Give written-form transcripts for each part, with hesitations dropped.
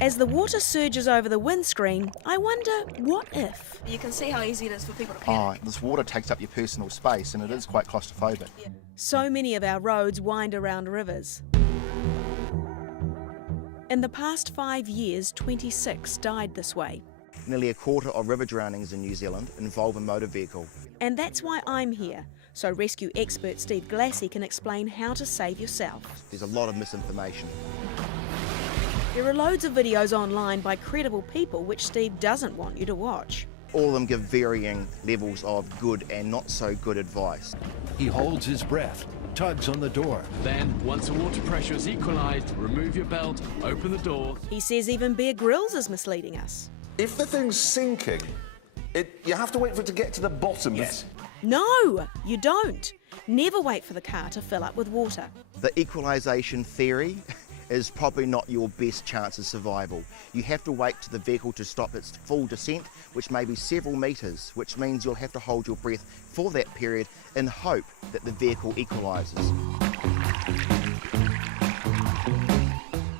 As the water surges over the windscreen, I wonder, what if? You can see how easy it is for people to panic. Oh, this water takes up your personal space and it is quite claustrophobic. So many of our roads wind around rivers. In the past 5 years, 26 died this way. Nearly a quarter of river drownings in New Zealand involve a motor vehicle. And that's why I'm here, so rescue expert Steve Glassey can explain how to save yourself. There's a lot of misinformation. There are loads of videos online by credible people which Steve doesn't want you to watch. All of them give varying levels of good and not so good advice. He holds his breath, tugs on the door. Then, once the water pressure is equalised, remove your belt, open the door. He says even Bear Grylls is misleading us. If the thing's sinking, you have to wait for it to get to the bottom. Yes. No, you don't. Never wait for the car to fill up with water. The equalisation theory is probably not your best chance of survival. You have to wait for the vehicle to stop its full descent, which may be several metres, which means you'll have to hold your breath for that period in hope that the vehicle equalises.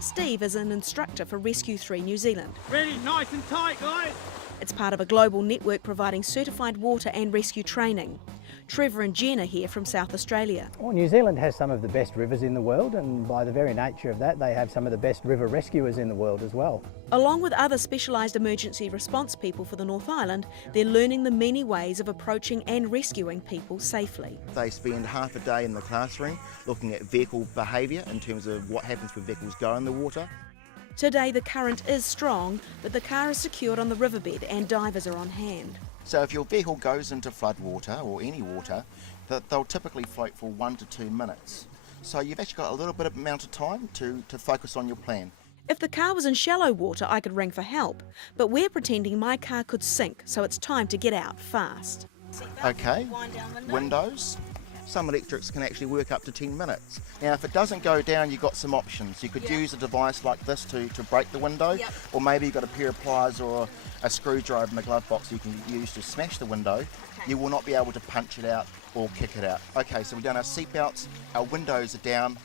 Steve is an instructor for Rescue 3 New Zealand. Ready, nice and tight, guys. It's part of a global network providing certified water and rescue training. Trevor and Jen are here from South Australia. Well, New Zealand has some of the best rivers in the world, and by the very nature of that, they have some of the best river rescuers in the world as well. Along with other specialised emergency response people for the North Island, they're learning the many ways of approaching and rescuing people safely. They spend half a day in the classroom looking at vehicle behaviour in terms of what happens when vehicles go in the water. Today the current is strong, but the car is secured on the riverbed and divers are on hand. So if your vehicle goes into flood water or any water, they'll typically float for 1 to 2 minutes. So you've actually got a little bit of amount of time to focus on your plan. If the car was in shallow water, I could ring for help, but we're pretending my car could sink, so it's time to get out fast. Okay, windows. Some electrics can actually work up to 10 minutes. Now if it doesn't go down, you've got some options. You could use a device like this to break the window, or maybe you've got a pair of pliers or a screwdriver in the glove box you can use to smash the window. You will not be able to punch it out or kick it out. Okay, so we've done our seatbelts, our windows are down.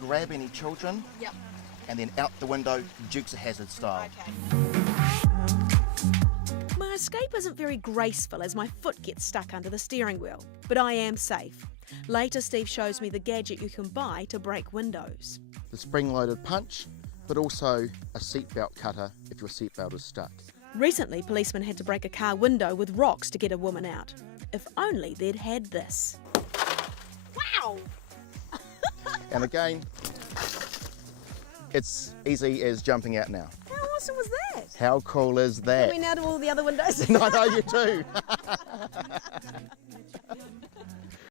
Grab any children, and then out the window, Dukes of Hazzard style. My escape isn't very graceful as my foot gets stuck under the steering wheel, but I am safe. Later, Steve shows me the gadget you can buy to break windows. The spring-loaded punch, but also a seatbelt cutter if your seatbelt is stuck. Recently, policemen had to break a car window with rocks to get a woman out. If only they'd had this. Wow! And again, it's easy as jumping out now. How awesome was that? How cool is that? I mean, out of all the other windows. I know you do.